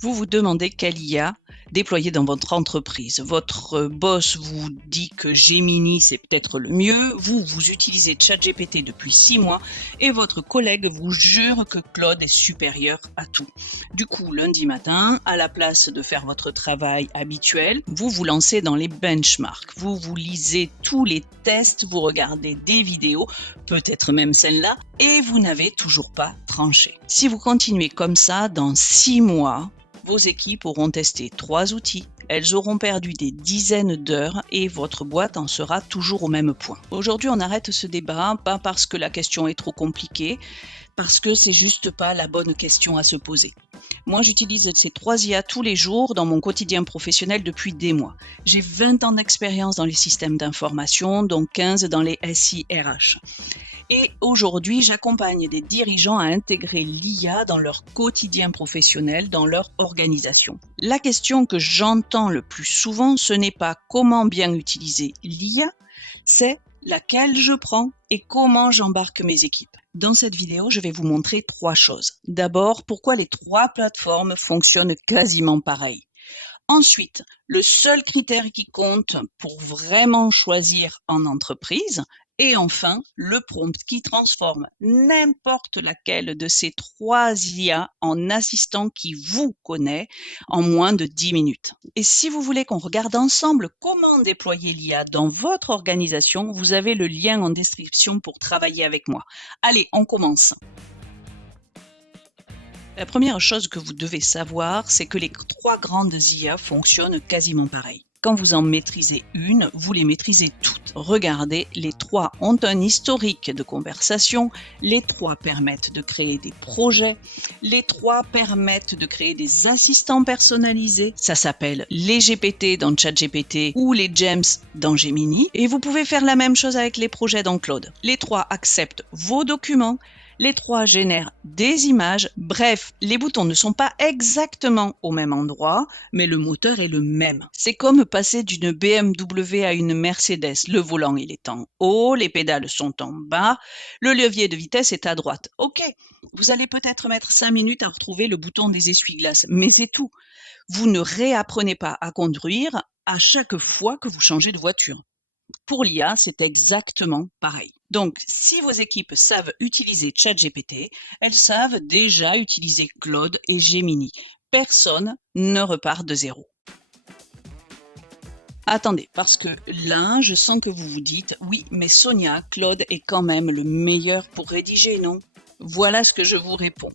Vous vous demandez quelle IA déployer dans votre entreprise. Votre boss vous dit que Gemini, c'est peut-être le mieux. Vous utilisez ChatGPT depuis 6 mois et votre collègue vous jure que Claude est supérieur à tout. Du coup, lundi matin, à la place de faire votre travail habituel, vous vous lancez dans les benchmarks. Vous lisez tous les tests, vous regardez des vidéos, peut-être même celle-là, et vous n'avez toujours pas tranché. Si vous continuez comme ça, dans 6 mois, vos équipes auront testé 3 outils, elles auront perdu des dizaines d'heures et votre boîte en sera toujours au même point. Aujourd'hui, on arrête ce débat, pas parce que la question est trop compliquée, parce que c'est juste pas la bonne question à se poser. Moi, j'utilise ces 3 IA tous les jours dans mon quotidien professionnel depuis des mois. J'ai 20 ans d'expérience dans les systèmes d'information, dont 15 dans les SIRH. Et aujourd'hui, j'accompagne des dirigeants à intégrer l'IA dans leur quotidien professionnel, dans leur organisation. La question que j'entends le plus souvent, ce n'est pas comment bien utiliser l'IA, c'est laquelle je prends et comment j'embarque mes équipes. Dans cette vidéo, je vais vous montrer 3 choses. D'abord, pourquoi les 3 plateformes fonctionnent quasiment pareil. Ensuite, le seul critère qui compte pour vraiment choisir en entreprise. Et enfin, le prompt qui transforme n'importe laquelle de ces 3 IA en assistant qui vous connaît en moins de 10 minutes. Et si vous voulez qu'on regarde ensemble comment déployer l'IA dans votre organisation, vous avez le lien en description pour travailler avec moi. Allez, on commence. La première chose que vous devez savoir, c'est que les 3 grandes IA fonctionnent quasiment pareil. Quand vous en maîtrisez une, vous les maîtrisez toutes. Regardez, les 3 ont un historique de conversation, les 3 permettent de créer des projets, les 3 permettent de créer des assistants personnalisés. Ça s'appelle les GPT dans ChatGPT ou les Gems dans Gemini. Et vous pouvez faire la même chose avec les projets dans Claude. Les 3 acceptent vos documents. Les 3 génèrent des images. Bref, les boutons ne sont pas exactement au même endroit, mais le moteur est le même. C'est comme passer d'une BMW à une Mercedes. Le volant, il est en haut, les pédales sont en bas, le levier de vitesse est à droite. Ok, vous allez peut-être mettre 5 minutes à retrouver le bouton des essuie-glaces, mais c'est tout. Vous ne réapprenez pas à conduire à chaque fois que vous changez de voiture. Pour l'IA, c'est exactement pareil. Donc, si vos équipes savent utiliser ChatGPT, elles savent déjà utiliser Claude et Gemini. Personne ne repart de zéro. Attendez, parce que là, je sens que vous vous dites « Oui, mais Sonia, Claude est quand même le meilleur pour rédiger, non ?» Voilà ce que je vous réponds.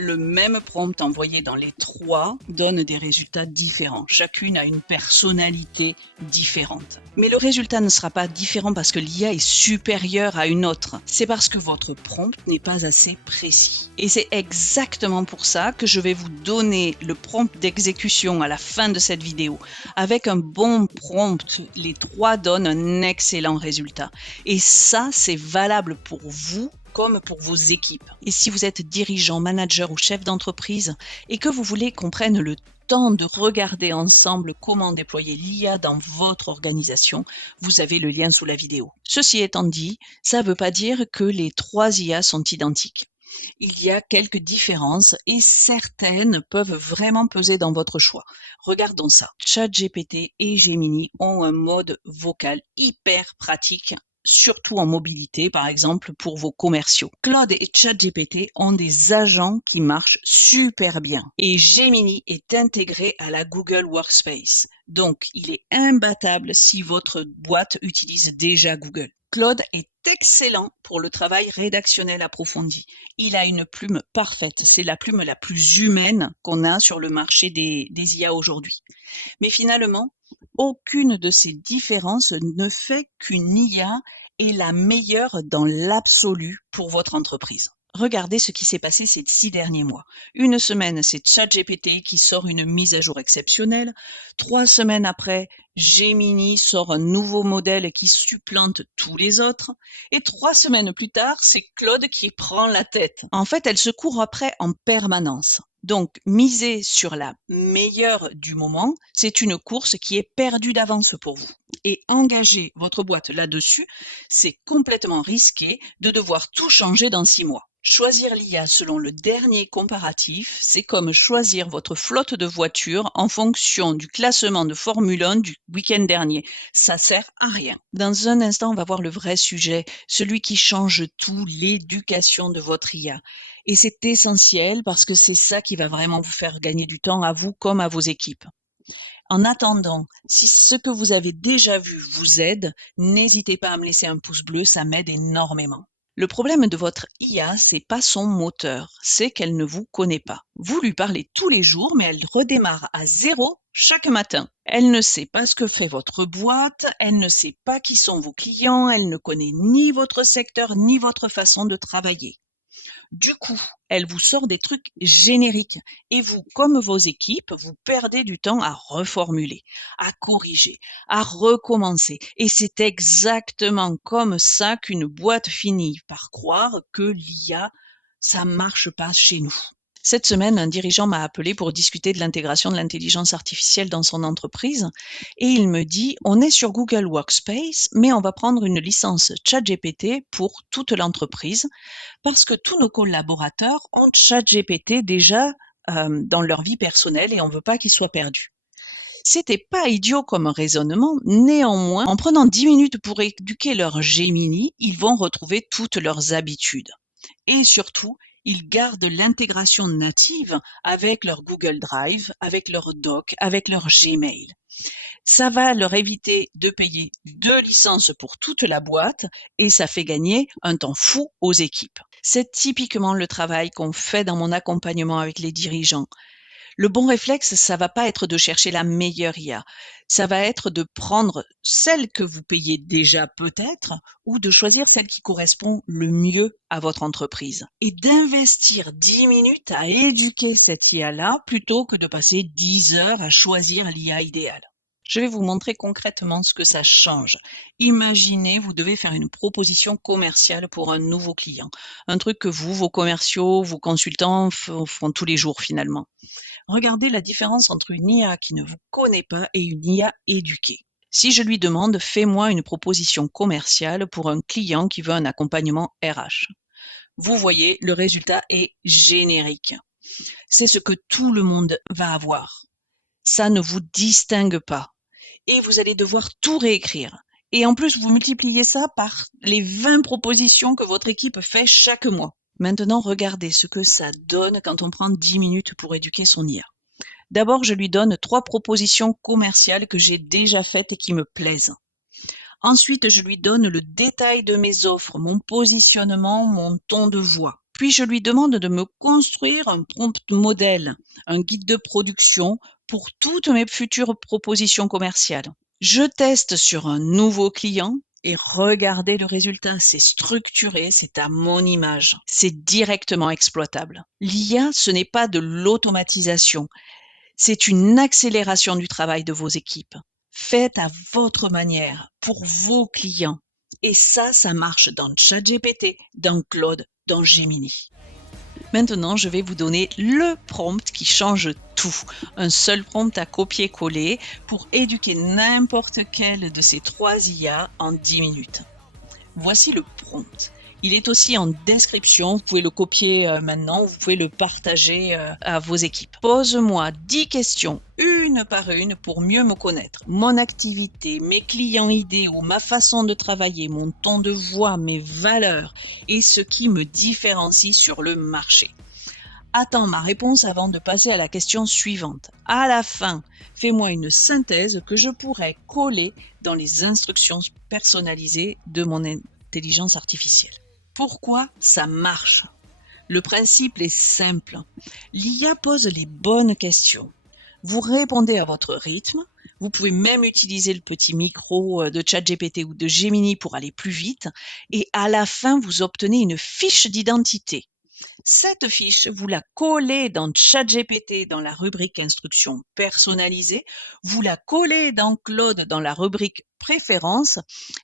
Le même prompt envoyé dans les 3 donne des résultats différents. Chacune a une personnalité différente. Mais le résultat ne sera pas différent parce que l'IA est supérieure à une autre. C'est parce que votre prompt n'est pas assez précis. Et c'est exactement pour ça que je vais vous donner le prompt d'exécution à la fin de cette vidéo. Avec un bon prompt, les 3 donnent un excellent résultat. Et ça, c'est valable pour vous comme pour vos équipes. Et si vous êtes dirigeant, manager ou chef d'entreprise et que vous voulez qu'on prenne le temps de regarder ensemble comment déployer l'IA dans votre organisation, vous avez le lien sous la vidéo. Ceci étant dit, ça ne veut pas dire que les 3 IA sont identiques. Il y a quelques différences et certaines peuvent vraiment peser dans votre choix. Regardons ça. ChatGPT et Gemini ont un mode vocal hyper pratique, surtout en mobilité, par exemple pour vos commerciaux. Claude et ChatGPT ont des agents qui marchent super bien. Et Gemini est intégré à la Google Workspace. Donc, il est imbattable si votre boîte utilise déjà Google. Claude est excellent pour le travail rédactionnel approfondi. Il a une plume parfaite. C'est la plume la plus humaine qu'on a sur le marché des IA aujourd'hui. Mais finalement, aucune de ces différences ne fait qu'une IA est la meilleure dans l'absolu pour votre entreprise. Regardez ce qui s'est passé ces 6 derniers mois. Une semaine, c'est ChatGPT qui sort une mise à jour exceptionnelle. 3 semaines après, Gemini sort un nouveau modèle qui supplante tous les autres. Et 3 semaines plus tard, c'est Claude qui prend la tête. En fait, elle se court après en permanence. Donc, miser sur la meilleure du moment, c'est une course qui est perdue d'avance pour vous. Et engager votre boîte là-dessus, c'est complètement risqué de devoir tout changer dans 6 mois. Choisir l'IA selon le dernier comparatif, c'est comme choisir votre flotte de voitures en fonction du classement de Formule 1 du week-end dernier. Ça sert à rien. Dans un instant, on va voir le vrai sujet, celui qui change tout, l'éducation de votre IA. Et c'est essentiel parce que c'est ça qui va vraiment vous faire gagner du temps à vous comme à vos équipes. En attendant, si ce que vous avez déjà vu vous aide, n'hésitez pas à me laisser un pouce bleu, ça m'aide énormément. Le problème de votre IA, c'est pas son moteur, c'est qu'elle ne vous connaît pas. Vous lui parlez tous les jours, mais elle redémarre à zéro chaque matin. Elle ne sait pas ce que fait votre boîte, elle ne sait pas qui sont vos clients, elle ne connaît ni votre secteur, ni votre façon de travailler. Du coup, elle vous sort des trucs génériques et vous, comme vos équipes, vous perdez du temps à reformuler, à corriger, à recommencer. Et c'est exactement comme ça qu'une boîte finit par croire que l'IA, ça marche pas chez nous. Cette semaine, un dirigeant m'a appelé pour discuter de l'intégration de l'intelligence artificielle dans son entreprise et il me dit « On est sur Google Workspace, mais on va prendre une licence ChatGPT pour toute l'entreprise parce que tous nos collaborateurs ont ChatGPT déjà dans leur vie personnelle et on ne veut pas qu'ils soient perdus. » C'était pas idiot comme raisonnement, néanmoins, en prenant 10 minutes pour éduquer leur Gemini, ils vont retrouver toutes leurs habitudes. Et surtout, ils gardent l'intégration native avec leur Google Drive, avec leur Doc, avec leur Gmail. Ça va leur éviter de payer 2 licences pour toute la boîte et ça fait gagner un temps fou aux équipes. C'est typiquement le travail qu'on fait dans mon accompagnement avec les dirigeants. Le bon réflexe, ça va pas être de chercher la meilleure IA. Ça va être de prendre celle que vous payez déjà peut-être ou de choisir celle qui correspond le mieux à votre entreprise et d'investir 10 minutes à éduquer cette IA-là plutôt que de passer 10 heures à choisir l'IA idéale. Je vais vous montrer concrètement ce que ça change. Imaginez, vous devez faire une proposition commerciale pour un nouveau client. Un truc que vous, vos commerciaux, vos consultants font tous les jours finalement. Regardez la différence entre une IA qui ne vous connaît pas et une IA éduquée. Si je lui demande « Fais-moi une proposition commerciale pour un client qui veut un accompagnement RH », vous voyez, le résultat est générique. C'est ce que tout le monde va avoir. Ça ne vous distingue pas. Et vous allez devoir tout réécrire. Et en plus, vous multipliez ça par les 20 propositions que votre équipe fait chaque mois. Maintenant, regardez ce que ça donne quand on prend 10 minutes pour éduquer son IA. D'abord, je lui donne 3 propositions commerciales que j'ai déjà faites et qui me plaisent. Ensuite, je lui donne le détail de mes offres, mon positionnement, mon ton de voix. Puis, je lui demande de me construire un prompt modèle, un guide de production pour toutes mes futures propositions commerciales. Je teste sur un nouveau client et regardez le résultat, c'est structuré, c'est à mon image, c'est directement exploitable. L'IA, ce n'est pas de l'automatisation, c'est une accélération du travail de vos équipes. Faites à votre manière, pour vos clients. Et ça marche dans ChatGPT, dans Claude, dans Gemini. Maintenant, je vais vous donner le prompt qui change tout. Un seul prompt à copier-coller pour éduquer n'importe quelle de ces 3 IA en 10 minutes. Voici le prompt. Il est aussi en description, vous pouvez le copier maintenant, vous pouvez le partager à vos équipes. Pose-moi 10 questions, une par une, pour mieux me connaître. Mon activité, mes clients idéaux, ma façon de travailler, mon ton de voix, mes valeurs et ce qui me différencie sur le marché. Attends ma réponse avant de passer à la question suivante. À la fin, fais-moi une synthèse que je pourrais coller dans les instructions personnalisées de mon intelligence artificielle. Pourquoi ça marche? Le principe est simple. L'IA pose les bonnes questions. Vous répondez à votre rythme. Vous pouvez même utiliser le petit micro de ChatGPT ou de Gemini pour aller plus vite. Et à la fin, vous obtenez une fiche d'identité. Cette fiche, vous la collez dans ChatGPT dans la rubrique instructions personnalisées, vous la collez dans Claude dans la rubrique préférences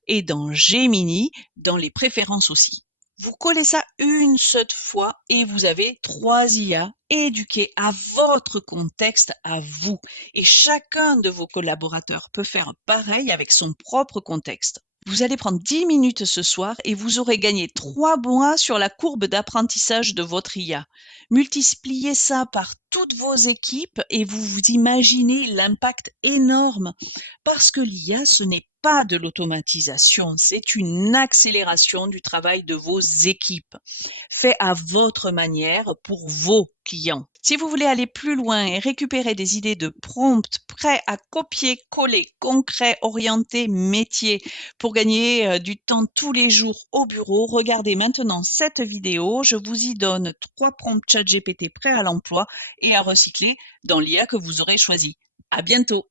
et dans Gemini dans les préférences aussi. Vous collez ça une seule fois et vous avez 3 IA éduquées à votre contexte, à vous. Et chacun de vos collaborateurs peut faire pareil avec son propre contexte. Vous allez prendre 10 minutes ce soir et vous aurez gagné 3 mois sur la courbe d'apprentissage de votre IA. Multipliez ça par toutes vos équipes et vous vous imaginez l'impact énorme. Parce que l'IA, ce n'est pas de l'automatisation, c'est une accélération du travail de vos équipes, fait à votre manière pour vos clients. Si vous voulez aller plus loin et récupérer des idées de prompts prêts à copier-coller, concrets, orientés, métiers, pour gagner du temps tous les jours au bureau, regardez maintenant cette vidéo. Je vous y donne 3 prompts ChatGPT prêts à l'emploi et à recycler dans l'IA que vous aurez choisi. À bientôt!